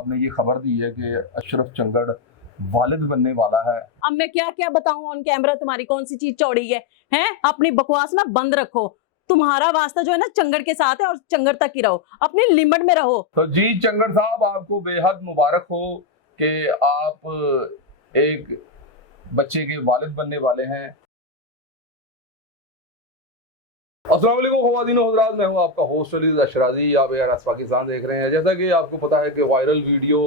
आपने ये खबर दी है कि अशरफ चंगड़ वालिद बनने वाला है। अब मैं क्या क्या बताऊं ऑन कैमरा, तुम्हारी कौन सी चीज चौड़ी है? हैं? अपनी बकवास ना बंद रखो। तुम्हारा वास्ता जो है ना चंगड़ के साथ है और चंगड़ तक ही रहो, अपनी लिमिट में रहो। तो जी चंगड़ साहब, आपको बेहद मुबारक हो कि आप एक बच्चे के वालिद बनने वाले हैं। अस्सलाम वालेकुम ख़वातीन व हज़रात, मैं हूं आपका होस्ट अली अशराजी। आप ARS पाकिस्तान देख रहे हैं। जैसा कि आपको पता है कि वायरल वीडियो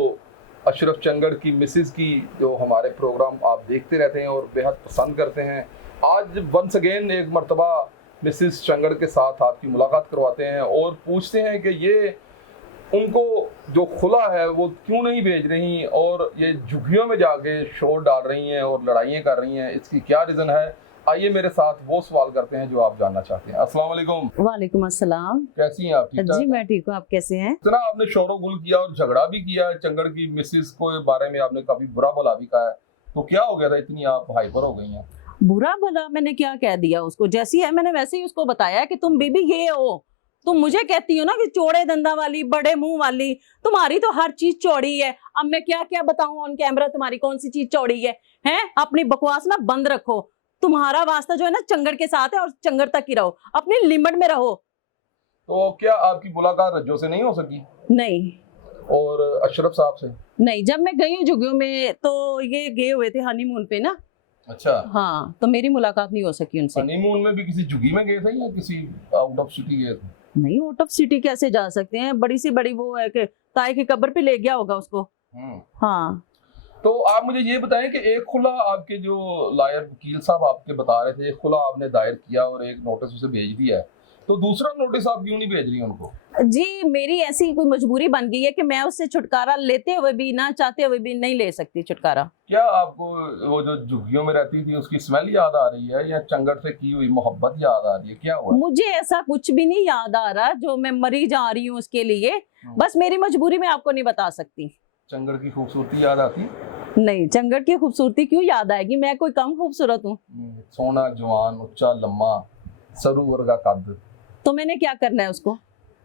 अशरफ चंगड़ की मिसेस की, जो हमारे प्रोग्राम आप देखते रहते हैं और बेहद पसंद करते हैं, आज वंस अगेन एक मरतबा मिसेस चंगड़ के साथ आपकी मुलाकात करवाते हैं और पूछते हैं कि ये उनको जो खुला है वो क्यों नहीं भेज रही और ये झुग्गियों में जाके शोर डाल रही हैं और लड़ाइयाँ कर रही हैं। इसकी क्या रीज़न है? आइए मेरे साथ वो सवाल करते हैं जो आप जानना चाहते हैं। अस्सलाम वालेकुम। वालेकुम अस्सलाम। कैसी हैं आप? ठीक ठाक? जी मैं ठीक हूँ, आप कैसे हैं? इतना आपने शोरो गुल किया और झगड़ा भी किया है चंगड़ की मिसेस को बारे में, आपने काफी बुरा भला भी कहा है, तो क्या हो गया था इतनी आप हाइपर हो गई हैं? बुरा भला मैंने क्या कह दिया उसको? जैसी है मैंने वैसे ही उसको बताया कि तुम बीबी ये हो। तुम मुझे कहती हो ना कि चौड़े दंदा वाली, बड़े मुंह वाली, तुम्हारी तो हर चीज चौड़ी है। अब मैं क्या क्या बताऊं ऑन कैमरा, तुम्हारी कौन सी चीज चौड़ी है? हैं? अपनी बकवास ना बंद रखो। तुम्हारा वास्ता जो है ना चंगड़ के साथ है और चंगड़ तक ही रहो, अपनी लिमिट में रहो। तो क्या आपकी मुलाकात रज्जो से नहीं हो सकी नहीं और अशरफ साहब से? नहीं, जब मैं गई हूँ झुग्गियों में तो ये गए हुए थे हनीमून पे ना। अच्छा, हाँ, तो मेरी मुलाकात नहीं हो सकी उनसे। हनीमून में भी किसी झुग्गी में गए थे या किसी आउट ऑफ सिटी गए थे? नहीं, आउट ऑफ सिटी कैसे जा सकते हैं? बड़ी सी बड़ी वो है कि ताई की कब्र पे ले गया होगा उसको। हाँ। तो आप मुझे ये बताएं कि एक खुला आपके जो लायर वकील साहब आपके बता रहे थे, एक खुला आपने दायर किया और एक नोटिस उसे भेज दिया है, तो दूसरा नोटिस आप क्यों नहीं भेज रही उनको? जी मेरी ऐसी कोई मजबूरी बन गई है कि मैं उससे छुटकारा लेते हुए भी, ना चाहते हुए भी नहीं ले सकती छुटकारा। क्या आपको वो जो झुग्गियों में रहती थी उसकी स्मेल याद आ रही है या चंगड़ से की हुई मोहब्बत याद आ रही है? क्या हुआ? मुझे ऐसा कुछ भी नहीं याद आ रहा जो मैं मरी जा रही हूँ उसके लिए। बस मेरी मजबूरी मैं आपको नहीं बता सकती। चंगड़ की खूबसूरती याद आती? नहीं, चंगड़ की खूबसूरती क्यों याद आएगी? मैं कोई कम खूबसूरत हूँ? सोना, जवान, उच्चा, लम्बा, सरू वर्गा कद। तो मैंने क्या करना है उसको?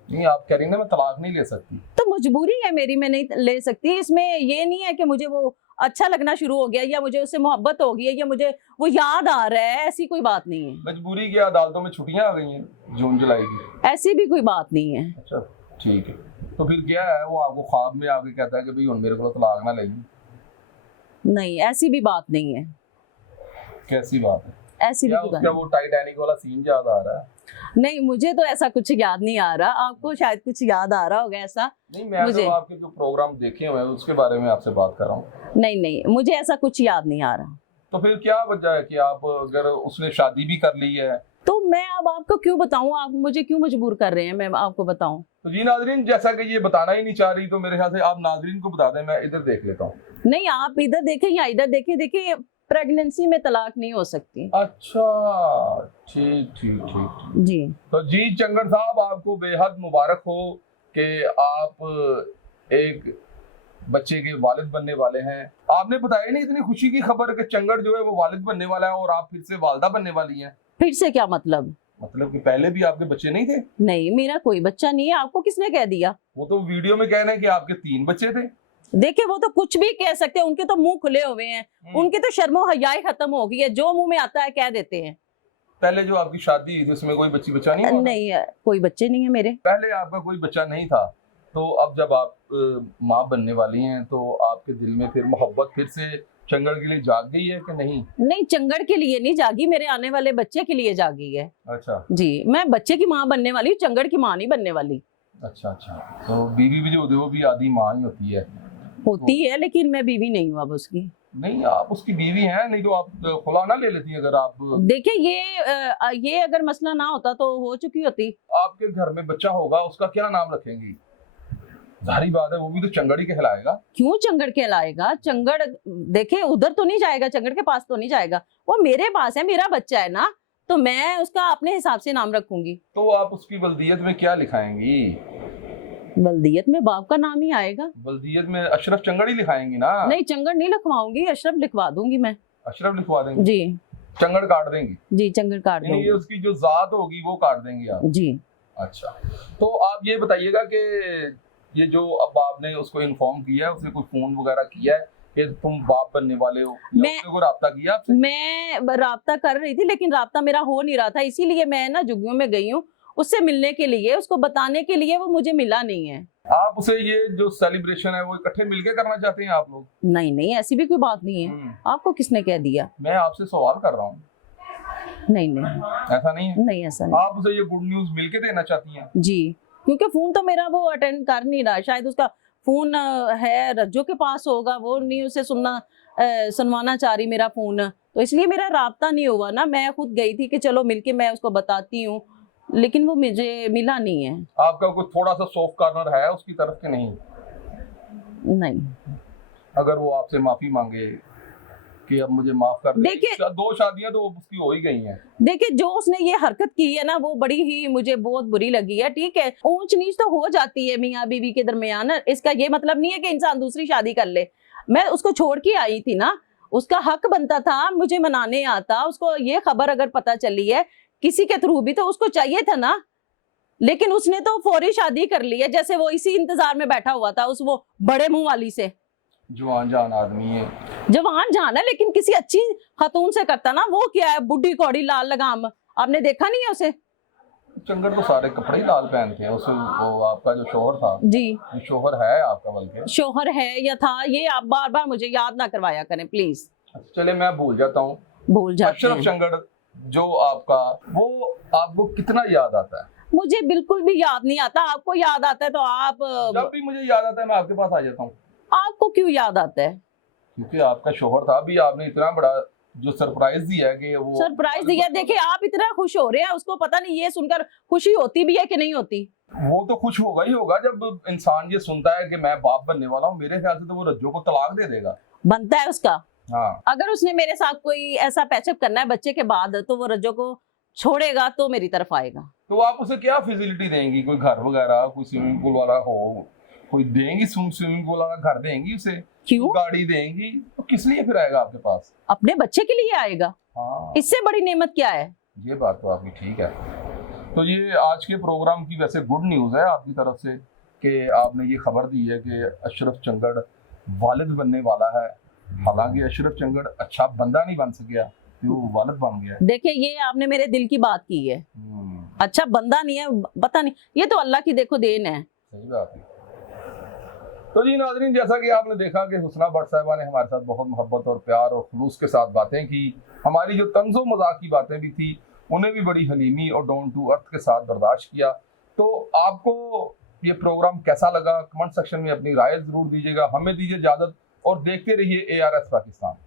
नहीं, आप कह रही ना मैं तलाक नहीं ले सकती। तो मजबूरी है मेरी, मैं नहीं ले सकती। इसमें ये नहीं है कि मुझे वो अच्छा लगना शुरू हो गया या मुझे उससे मोहब्बत हो गई है या मुझे वो याद आ रहा है, ऐसी कोई बात नहीं है। मजबूरी की अदालतों में छुट्टियां आ गई हैं जून जुलाई की। ऐसी भी कोई बात नहीं है। अच्छा ठीक है, तो फिर क्या है, वो आपको ख्वाब में आके कहता है कि भाई हुण मेरे को तलाक ना लेगी? नहीं, ऐसी भी बात नहीं है। कैसी बात है? ऐसी क्या भी उसका वो टाइटैनिक वाला सीन याद आ रहा है? नहीं, मुझे तो ऐसा कुछ याद नहीं आ रहा। आपको शायद कुछ याद आ रहा होगा ऐसा। नहीं, मैं तो आपके जो प्रोग्राम देखे हुए हैं उसके बारे में आपसे बात कर रहा हूँ। नहीं नहीं, मुझे ऐसा कुछ याद नहीं आ रहा। तो फिर क्या वजह है कि आप, अगर उसने शादी भी कर ली है तो मैं अब आपको क्यों बताऊं? आप मुझे क्यों मजबूर कर रहे हैं मैं आपको बताऊं? तो जी नाजरीन, जैसा कि ये बताना ही नहीं चाह रही तो मेरे ख्याल से आप नाजरीन को बता दें, मैं इधर देख लेता हूँ। नहीं, आप इधर देखें या इधर देखें। देखिए, प्रेगनेंसी में तलाक नहीं हो सकती। अच्छा, ठीक ठीक ठीक जी। तो जी चंगड़ साहब, आपको बेहद मुबारक हो कि आप एक बच्चे के वालिद बनने वाले हैं। आपने बताया नहीं इतनी खुशी की खबर कि चंगड़ जो है वो वालिद बनने वाला है और आप फिर से वालदा बनने वाली हैं। फिर से क्या मतलब? मतलब कि पहले भी आपके बच्चे नहीं थे? नहीं, मेरा कोई बच्चा नहीं है। आपको किसने कह दिया? वो तो वीडियो में कह रहे हैं कि आपके 3 बच्चे थे। देखिए, वो तो कुछ भी कह सकते हैं, उनके तो मुंह खुले हुए हैं। उनकी तो शर्मो हयाई खत्म हो गई है, जो मुंह में आता है कह देते हैं। पहले जो आपकी शादी हुई थी उसमें कोई बच्चा नहीं हुआ? नहीं, कोई बच्चे नहीं है मेरे। पहले आपका कोई बच्चा नहीं था, तो अब जब आप माँ बनने वाली हैं तो आपके दिल में फिर मोहब्बत फिर से चंगड़ के लिए जाग गई है कि नहीं? नहीं, चंगड़ के लिए नहीं जागी, मेरे आने वाले बच्चे के लिए जागी है। अच्छा जी, मैं बच्चे की माँ बनने वाली हूँ, चंगड़ की माँ नहीं बनने वाली। अच्छा अच्छा, तो बीवी भी जो होती है वो भी आधी माँ ही होती है? है, लेकिन मैं बीवी नहीं हूँ अब उसकी। नहीं, आप उसकी बीवी हैं, नहीं तो आप खुला ना ले लेती अगर आप। देखिए, ये अगर मसला ना होता तो हो चुकी होती। आपके घर में बच्चा होगा, उसका क्या नाम रखेंगी? जाहिर बात है वो भी तो चंगड़ ही कहलाएगा। क्यों चंगड़ कहलाएगा? चंगड़ देखिए उधर तो नहीं जाएगा, चंगड़ के पास तो नहीं जाएगा, वो मेरे पास है, मेरा बच्चा है ना, तो मैं उसका अपने हिसाब से नाम रखूंगी। तो आप उसकी वल्दियत में क्या लिखाएंगी? वल्दियत में बाप का नाम ही आएगा। वल्दियत में अशरफ चंगड़ ही लिखाएंगी ना? नहीं, चंगड़ नहीं लिखवाऊंगी, अशरफ लिखवा दूंगी मैं। अशरफ लिखवा देंगे जी। चंगड़ काट देंगी? जी, चंगड़ काट यानी ये दूंगी। उसकी जो जात होगी वो काट देंगी आप? जी। अच्छा, तो आप ये बताइएगा कि ये जो अब आपने उसको इन्फॉर्म किया है, उसने कोई फोन वगैरह किया है कि तुम बाप बनने वाले हो, या मैं- उसने कोई राब्ता किया आपसे? मैं राब्ता कर रही थी लेकिन राब्ता मेरा हो नहीं रहा था, इसीलिए मैं ना जुग्गियों में गई हूँ उससे मिलने के लिए, उसको बताने के लिए। वो मुझे मिला नहीं है। आप उसे ये जो सेलिब्रेशन है वो इकट्ठे मिलके करना चाहते हैं आप लोग? नहीं नहीं, ऐसी भी कोई बात नहीं है। आपको किसने कह दिया? मैं आपसे सवाल कर रहा हूँ। नहीं नहीं, ऐसा नहीं है? नहीं ऐसा नहीं। आप उसे ये गुड न्यूज मिलके देना चाहती हैं? जी, क्योंकि फोन तो मेरा वो अटेंड कर नहीं रहा, शायद उसका फोन है रज्जो के पास होगा, वो नहीं उसे सुनवाना चाह रही मेरा फोन, तो इसलिए मेरा राब्ता नहीं हुआ ना। मैं खुद गई थी कि चलो मिलके मैं उसको बताती हूँ, लेकिन वो मुझे मिला नहीं है। आपका कोई थोड़ा सा सॉफ्ट कॉर्नर है उसकी तरफ के नहीं? नहीं। अगर वो आपसे माफी मांगे कि अब मुझे माफ कर दे, देखिए- 2 शादियां तो उसकी हो ही गई हैं। देखिए, जो उसने ये हरकत की है ना वो बड़ी ही मुझे बहुत बुरी लगी है। ठीक है, ऊंच नीच तो हो जाती है मियाँ बीवी के दरमियान, इसका ये मतलब नहीं है कि इंसान दूसरी शादी कर ले। मैं उसको छोड़ के आई थी ना, उसका हक बनता था मुझे मनाने आता। उसको ये खबर अगर पता चली है किसी के थ्रू भी तो उसको चाहिए था ना, लेकिन उसने तो फौरी शादी कर ली है, जैसे वो इसी इंतजार में बैठा हुआ था उस वो बड़े मुंह वाली से। जवान जान आदमी है, जवान जान है, लेकिन किसी अच्छी खातून से करता ना। वो क्या है, बुढ़ी कौड़ी लाल लगाम, आपने देखा नहीं है उसे? चंगड़ तो सारे कपड़े ही लाल पहनते हैं। उसे वो आपका जो शोहर था, जी, ये शोहर है आपका, बल्कि शोहर है या था, ये आप बार बार मुझे याद ना करवाया करें प्लीज। चले मैं भूल जाता हूँ। भूल जाते अशरफ हैं। चंगड़ जो आपका, वो आपको कितना याद आता है? मुझे बिल्कुल भी याद नहीं आता। आपको याद आता है तो आप, जब भी मुझे याद आता है मैं आपके पास आ जाता हूँ। आपको क्यों याद आता है? क्योंकि आपका शोहर था। अभी आपने इतना बड़ा जो सरप्राइज दिया है कि वो सरप्राइज दिया। देखिए, आप इतना खुश हो रहे हैं, उसको पता नहीं ये सुनकर खुशी होती भी है कि नहीं होती। वो तो खुश होगा ही होगा जब इंसान ये सुनता है कि मैं बाप बनने वाला हूँ। मेरे ख्याल से तो वो रज्जो को तलाक दे देगा। बनता है उसका। हाँ, अगर उसने मेरे साथ कोई ऐसा पैचअप करना है बच्चे के बाद, तो वो रज्जो को छोड़ेगा तो मेरी तरफ आएगा। तो आप उसे क्या फैसिलिटी देंगी? कोई घर वगैरह, कोई स्विमिंग पूल वाला हो, कोई देंगी? स्विमिंग पूल वाला घर देंगी उसे? क्यों? गाड़ी देंगी? तो किस लिए फिर आएगा आपके पास? अपने बच्चे के लिए आएगा। हाँ, इससे बड़ी नेमत क्या है? ये बात तो आपकी ठीक है। तो ये आज के प्रोग्राम की वैसे गुड न्यूज़ है आपकी तरफ से कि आपने ये खबर दी है कि अशरफ चंगड़ वालिद बनने वाला है। हालांकि अशरफ चंगड़ अच्छा बंदा नहीं बन सका, वो वालिद बन गया। देखिए, ये आपने मेरे दिल की बात की है। अच्छा बंदा नहीं है, पता नहीं, ये तो अल्लाह की देखो देन है। सही बात है। तो जी नाज़रीन, जैसा कि आपने देखा कि हुस्ना भट्ट साहिबा ने हमारे साथ बहुत मोहब्बत और प्यार और खुलूस के साथ बातें की। हमारी जो तंज़ो मज़ाक की बातें भी थी उन्हें भी बड़ी हलीमी और डाउन टू अर्थ के साथ बर्दाश्त किया। तो आपको ये प्रोग्राम कैसा लगा? कमेंट सेक्शन में अपनी राय ज़रूर दीजिएगा। हमें दीजिए इजाज़त और देखते रहिए ARS पाकिस्तान।